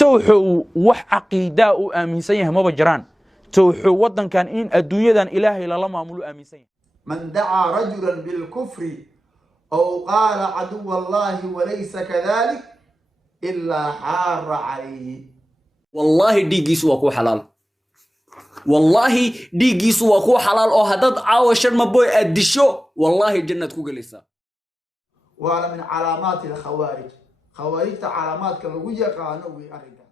توحو وح عقيدة آمين سيه ما بجران توحو وطن كان إن الدنيا إلهي لما أملو آمين سيه من دعا رجلا بالكفر أو قال عدو الله وليس كذلك إلا حار عليه. والله ديجيس وكو حلال والله ديجيس وكو حلال أو هدد عاوشر مبوي أدشو والله جنة كوجلسا. وعلى من علامات الخوارج خوارج علامات كالوجه قانوي أرجع.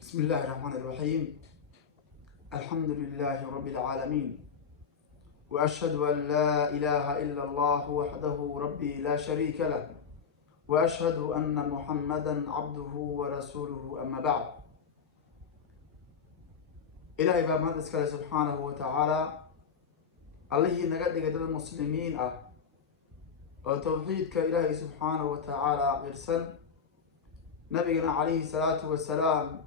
بسم الله الرحمن الرحيم. الحمد لله رب العالمين وأشهد أن لا إله إلا الله وحده ربي لا شريك له وأشهد أن محمدا عبده ورسوله أما بعد. إلهي باب مهد سبحانه وتعالى الله نقدر قدر المسلمين وتوحيدك إلهي سبحانه وتعالى غرسن نبينا عليه الصلاة والسلام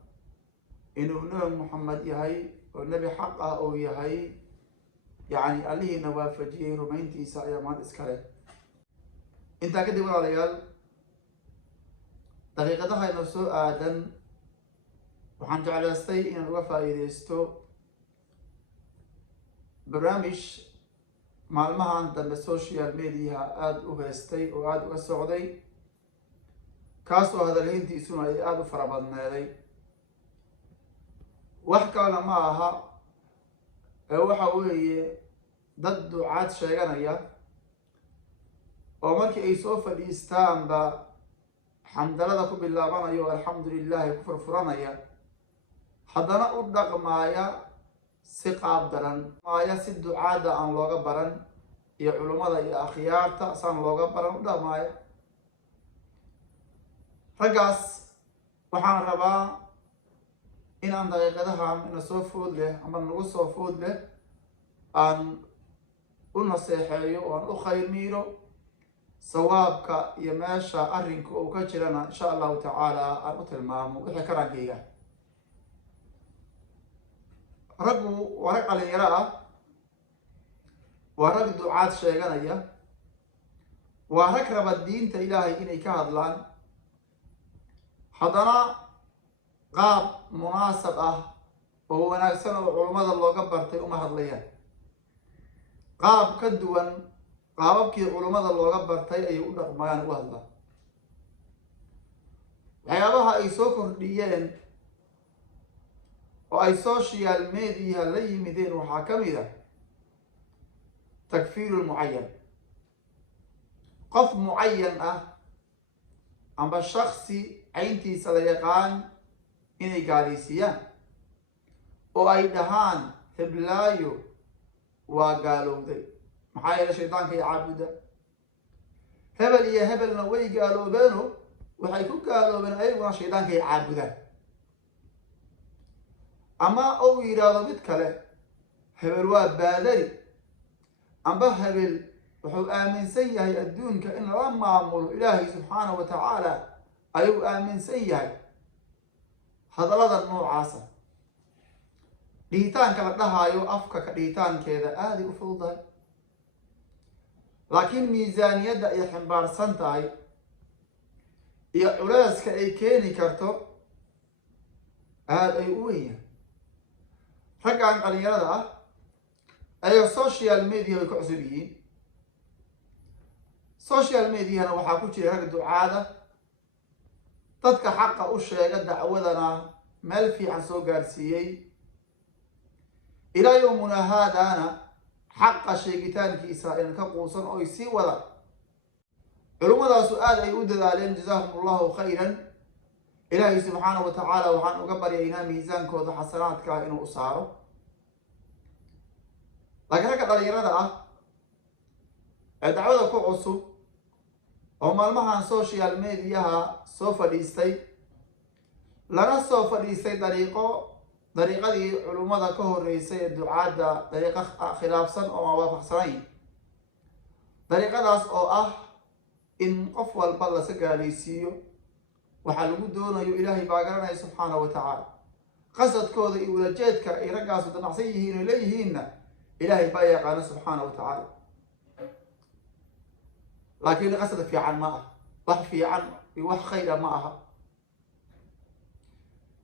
إنه نبي محمد يهي والنبي حقه أو يهي يعني الله نوافجيه رمينتي سايا مهد إسكاله انت كده يقول على دقيقتها ينسو آدم waxaan jeclaystay inaan uga faa'iideysto barnaamij maalmahan dambe social media aada u heystay oo aada uga socday kaasoo hadalhayntiisuna ay aada u fara badneeday wax kalena ma aha ee waxa weeye dad ducaad sheeganaya oo markii ay soo fadhiistaanba xamdalada ku bilaabanayo alxamdulillahi ku furfuranaya haddana u dhaqmaaya si qaab daran maaya si ducaada aan looga baran iyo culummada iyo akhyaarta saan looga baran u dhaqmaaya raggaas waxaan rabaa inaan daqiiqadahan ina soo food leh ama nagu soo food leh aan u naseexeeyo oo aan u khayr miiro sawaabka iyo meesha arrinka uu ka jirana insha allahu tacaala aan u tilmaamo wixii karankayga raggu waa rag dhalinyaro ah waa rag ducaad sheeganaya waa rag raba diinta ilaahay inay ka hadlaan haddana qaab munaasab ah oo wanaagsan oo culummada looga bartay uma hadlayaan qaab ka duwan qaababkii culummada looga bartay ayay u dhaqmayaan u hadlaan waxyaabaha ay soo kordhiyeen oo ay social media la yimideen waxaa ka mid ah takfiiru mucayan qof mucayan ah amba shaksi cayntiisa la yaqaan inay gaalaysiiyaan oo ay dhahaan heblaayo waa gaalowday maxaa yeelay shaydaanka iyo caabuda hebel iyo hebelna way gaaloobeeno waxay ku gaaloobeen ayaguna shaydaanka ay caabudaan ama ou yidhaahdo mid kale hebel waa baadari amba hebel wuxuu aaminsan yahay adduunka in lala maamulo ilaahay subxaanahu wa tacaala ayuu aaminsan yahay hadallada noocaasa dhihitaanka la dhahaayo afka ka dhihitaankeeda aaday u fududahay laakiin miisaaniyadda ay ximbaarsan tahay iyo culeyska ay keeni karto aada ay u weynyahay raggan dhalinyarada ah ayaa social media ay ka cusub yihiin social mediana waxaa ku jira rag ducaada dadka xaqa u sheega dacwadana meel fiican soo gaarsiiyey ilaa yowmuna haadaana xaqa sheegitaankiisa in ka quusan oo sii wada culumadaasu aada ay u dadaaleen jazaahum allahu khayran ilaahay subxaanahu wa tacaala waxaan uga baryaynaa miisaankooda xasanaadka inuu u saaro laakiin ragga dhalinyarada ah ee dacwada ku cusub oo maalmahan social mediaha soo fadhiistay lana soo fadhiistay dariiqadii culummada ka horreysay ee ducaadda dariiqo khilaafsan oo aan waafaqsanayn dariiqadaas oo ah in qof walba lasa gaalaysiiyo waxaa lagu doonayo ilaahay baa garanaya subxaanahu wa tacaala qasadkooda iyo ulajeedka ay raggaasu damacsan yihiin oo leeyihiinna ilaahay baa yaqaana subxaanahu wa tacaala laakiin qasad fiican ma aha wax fiican iyo wax khayra ma aha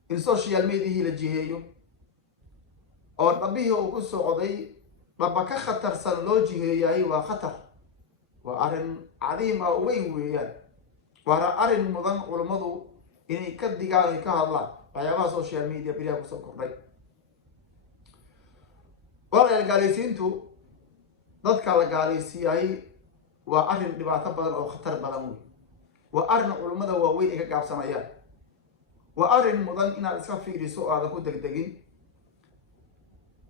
in social mediahii la jiheeyo oo dhabbihii uu ku socday dhaba ka khatarsan loo jiheeyaay waa khatar, waa arrin cadiim ah weyn weeyaan. waana arrin mudan culummadu inay ka digaan ay ka hadlaan waxyaabaha social media beriyaha kusoo kordhay. walaalayaal, gaalaysiintu dadka la gaalaysiiyay waa arrin dhibaato badan oo khatar badan wey. waa arrin culummada waaweyn ay ka gaabsanayaan. waa arrin mudan inaad iska fiiriso oo aadan ku degdegin.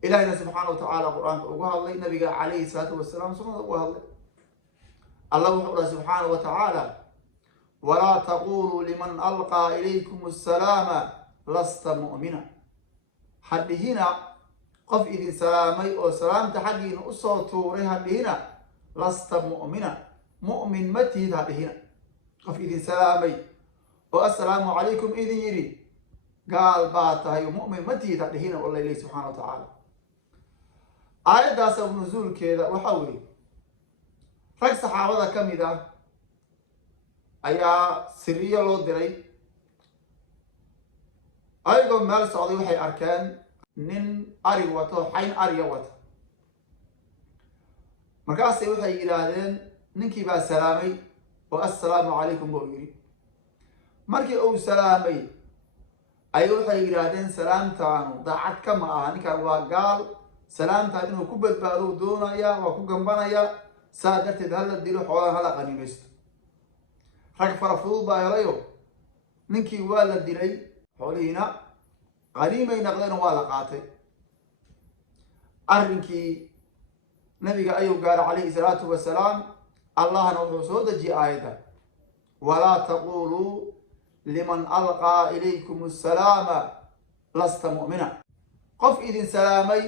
ilaahina subxaana watacaala qur-aanka ugu hadlay, nabiga calayhi salaatu wasalaam sunnada ugu hadlay. allah wuxuu dhahay subxaana wa tacaala: walaa taquluu liman alqaa ilaykum assalaama lasta mu'mina. hadhihina qof idin salaamay oo salaamta xaggiina usoo tuuray hadhihina lasta mu'mina, mu'min ma tihid hadhihina. qof idin salaamay oo assalaamu calaykum idin yidhi gaal baa tahay oo mu'min ma tihid hadhihina. alla ilahi subxana wa tacaala aayaddaas nusuulkeeda waxaa weeye rag saxaabada ka mid ah ayaa siriyo loo diray. ayagoo meel socday waxay arkeen nin ari wato, xayn ariya wata. markaasay waxay yidhaahdeen ninkii baa salaamay oo assalaamu calaykum buu yidhi. markii uu salaamay ayay waxay yidhaahdeen salaamtaanu daacad ka ma aha, ninkan waa gaal, salaamtaan inuu ku badbaado doonaya, waa ku gambanaya, saa darteed hala dilo, xoolaan hala qaniimaysto. rag fara fudud baa helayo ninkii waa la dilay, xoolihiina qaniimay naqdeen waa la qaatay. arrinkii nabiga ayuu gaaray calayhi salaatu wasalaam. allahna wuxuu soo dejiyey aayadda: walaa taquluu liman alqaa ilaykum assalaama lasta mu'mina. qof idin salaamay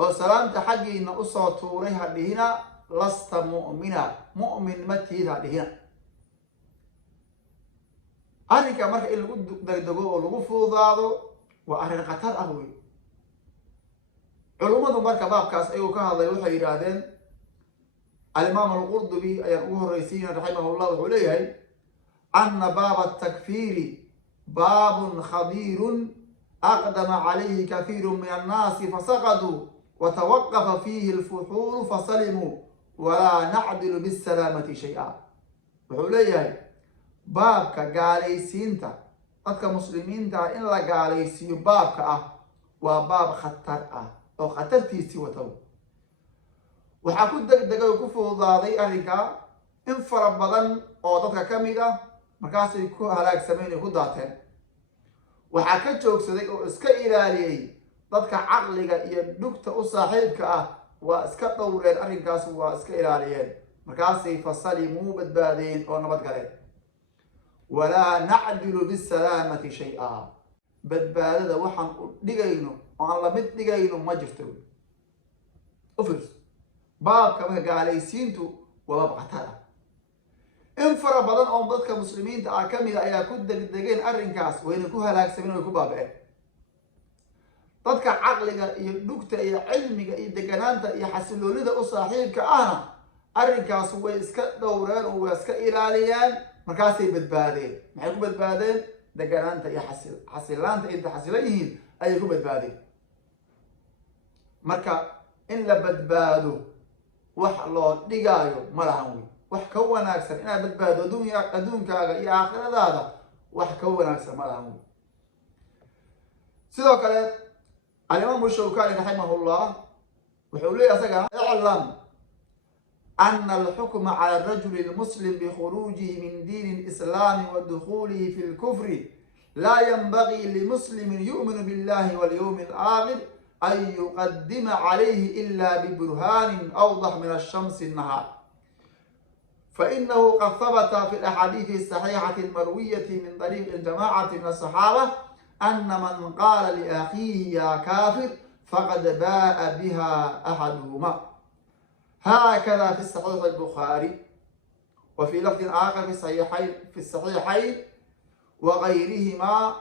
oo salaamta xaggiina usoo tuuray hadhihina lasta mu'mina, mu'min ma tihid hadhihina. arrinka marka in lagu degdego oo lagu fududaado waa arrin khatar ah wey. culummadu marka baabkaas ayuu ka hadlay, waxay yidhaahdeen, alimaam alqurdubi ayaan ugu horreysiina raximahullah, wuxuu leeyahay: ana baaba atakfiiri baabun khadiirun aqdama calayhi kahiiru min annaasi fasaqaduu watawaqafa fiihi alfuxuulu fasalimuu walaa nacdilu bisalaamati shay-a. wuxuu leeyahay baabka gaalaysiinta dadka muslimiinta ah in la gaalaysiiyo baabka ah waa baab khatar ah oo khatartiisii wata. waxaa ku degdegay oo ku fududaaday arrinkaa in fara badan oo dadka ka mid ah markaasay ku halaagsameen ay ku daateen. waxaa ka joogsaday oo iska ilaaliyey dadka caqliga iyo dhugta u saaxiibka ah, waa iska dhowreen arrinkaas, waa iska ilaaliyeen, markaasay fasalimuu badbaadeen oo nabad galeen. walaa nacdilu bisalaamati shay-a. badbaadada waxaan u dhigayno oo aan la mid dhigayno ma jirto. u fiirso, baabka marka gaalaysiintu waa baab khatar ah. in fara badan oo dadka muslimiinta ah ka mid a ayaa ku degdegeen arrinkaas, wayna ku halaagsameen, way ku baaba-een. dadka caqliga iyo dhugta iyo cilmiga iyo deganaanta iyo xasiloonida u saaxiibka ahna arrinkaas way iska dhowreen oo way iska ilaaliyaan, markaasay badbaadeen. maxay ku badbaadeen? deganaanta iyo xasilaanta inta xasilan yihiin ayay ku badbaadeen. marka in la badbaado wax loo dhigaayo ma lahan wey. wax ka wanaagsan inaad badbaado adduunkaaga iyo aakhiradaada, wax ka wanaagsan ma lahan wey. sidoo kale alimaamu shawkani raximahullah wuxuu leeyahy asaga: iclam ana alxukma cala arajuli lmuslim bikhuruujihi min diini lislaami wa dukhuulihi fi lkufri laa yanbagii limuslimin yu'minu billahi walyawmi alaakhir an yuqadima calayhi ila biburhaanin awdax min ashamsi annahaar. fainahu qad habata fi alaxaadiisi asaxiixati almarwiyati min طariiqi jamaacati min asaxaaba ana man qaala liakhiihi ya kaafir faqad baa'a biha axaduhuma. haakada fi saxiixi albukhaari wa fi lafdin aakhar fi saxiixayn wagayrihima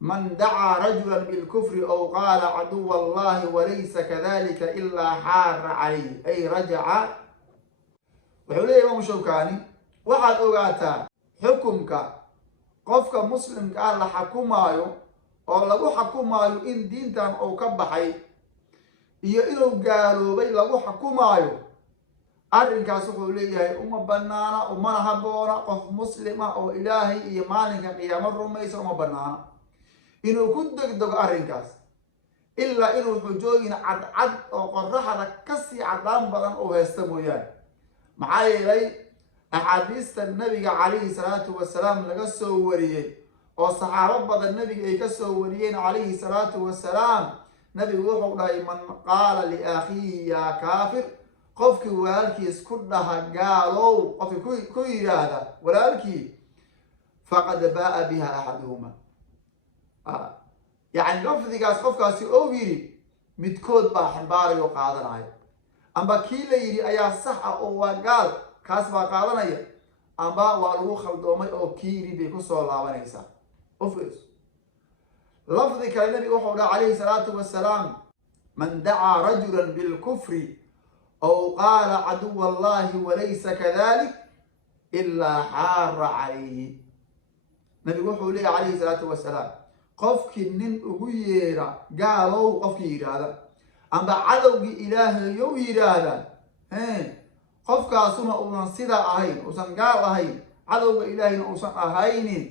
man dacaa rajula bilkufri aw qaala caduwa allahi walaysa kadalika ilaa xaara calayh ay rajaca. wuxuu leeyahy imaamu shawkani, waxaad ogaataa xukumka qofka muslimka ah la xakumaayo oo lagu xukumaayo in diintan uu ka baxay iyo inuu gaaloobay lagu xukumaayo, arrinkaas wuxuu leeyahay uma bannaana, umana habboona qof muslima oo ilaahay iyo maalinka qiyaamo rumaysa uma bannaana inuu ku degdego arrinkaas, ilaa inuu xujooyin cadcad oo qoraxda kasii caddaan badan uu haysta mooyaane. maxaa yeelay axaadiista nabiga calayhi salaatu wasalaam laga soo wariyey oo saxaabo badan nabiga ay ka soo wariyeen calayhi salaatu wasalaam, nabigu wuxuu dhahay man qaala liakhiihi yaa kaafir, qofkii walaalkiis ku dhaha gaalow, qofkii ku yidhaahda walaalkii, faqad baa'a biha axaduhuma, yacni lafdigaas qofkaasi ou yidhi midkood baa xambaarayo qaadanaya, amba kii la yidhi ayaa sax ah oo waa gaal, kaas baa qaadanaya, amba waa lagu khaldoomay oo kii yidhi bay ku soo laabanaysaa. ufirso lafdi kale nabiga wuxuu dhaha calayhi salaatu wasalaam man dacaa rajulan bilkufri aw qaala caduwa allahi walaysa kadalik ilaa xaara calayhi. nabigu wuxuu leeyahy calayhi salaatu wasalaam qofkii nin ugu yeedha gaalow qofkii yidhaahda amba cadowgii ilaahayow yidhaahda, qofkaasuna uusan sidaa ahayn, uusan gaal ahayn, cadowga ilaahayna uusan ahaynin,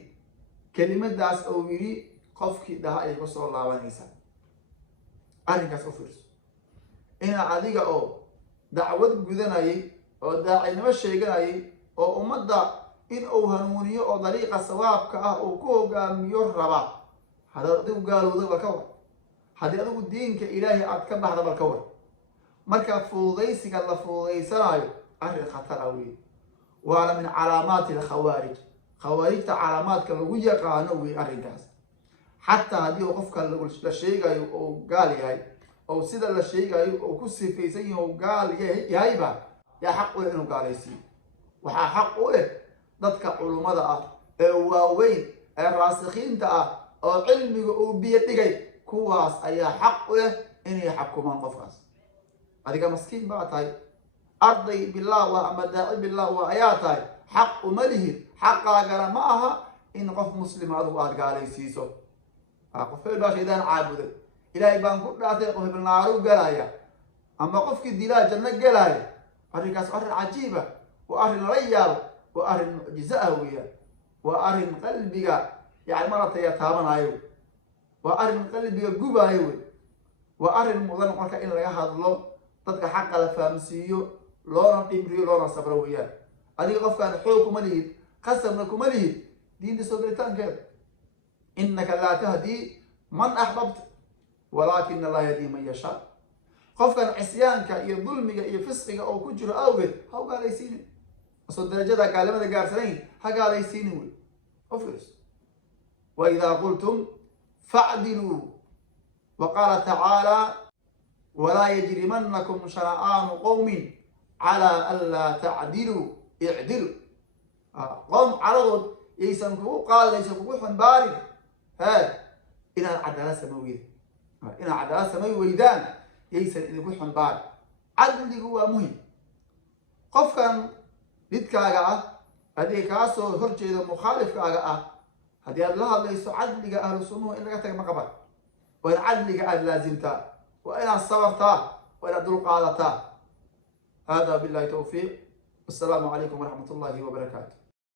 kelimadaas ou yidhi qofkii dhaha ayay ku soo laabanaysaa. arrinkaas u fiirso inaa adiga oo dacwad gudanayay oo daacinimo sheeganayay oo ummadda in uu hanuuniyo oo dariiqa sawaabka ah uu ku hogaamiyo raba, haddaad adigu gaalowda bal ka war, haddii adigu diinka ilaahay aad ka baxda bal ka war. marka fududaysiga la fududaysanayo arrin khatara wey, waana min calaamaati alkhawaarij, khawaarijta calaamaadka lagu yaqaano wey arrinkaas. xataa haddii uu qofka la sheegayo oo gaal yahay oo sida la sheegayo oo ku sifaysan yahay oo gaal yahayba, yaa xaq u leh inuu gaalaysiiyo. waxaa xaq u leh dadka culummada ah ee waaweyn ee raasikhiinta ah oo cilmiga uu biyo dhigay, kuwaas ayaa xaq u leh inay xakumaan qofkaas. adiga maskiin baa tahay, arday bilaawa ama daaci bilaawa ayaa tahay, xaq uma lihid, xaqaagana ma aha in qof muslima adigu aada gaalaysiiso. qof hebel baa shaydaan caabuday, ilaahay baan ku dhaatay, qof hebel naaru galaya, ama qofkii dilaa janno galaya. arrinkaas arrin cajiiba, waa arrin lala yaabo, waa arrin mucjizo ah weeyaan, waa arrin qalbiga yani marataya taabanayo, waa arrin qalbiga gubaayo wey, waa arrin mudan marka in laga hadlo, dadka xaqa la fahamsiiyo, loona dhimriyo, loona sabro weeyaan. adiga qofkaan xoog kuma lihid, qasabna kuma lihid diinta soo gelitaankeeda. innaka laa tahdii man axbabta walaakina allah yahdii man yashaa. qofkan cisyaanka iyo dulmiga iyo fisqiga oo ku jiro awgeed ha u gaalaysiinin, asoo darajada gaalimada gaarsanayn ha gaalaysiinin wey. ofrs waidaa qultum facdiluu, waqaala tacaalaa walaa yajrimanakum shana'aanu qowmin calaa an laa tacdiluu icdilu. qowm caradood yaysan kugu qaadaysan kugu xambaarin inaad cadaalad samay weyda, inaad cadaalad samay weydaan yaysan idinku xambaarin. cadligu waa muhim. qofkan dhidkaaga ah haddii kaa soo horjeeda mukhaalifkaaga ah, haddii aad la hadlayso cadliga ahlu sunnuhu in laga taga ma qaban, waa in cadliga aada laasimtaa, waa inaad sabartaa, waa inaad dulqaadataa. hada billahi tawfiiq. assalaamu calaykum waraxmat ullahi wabarakaatu.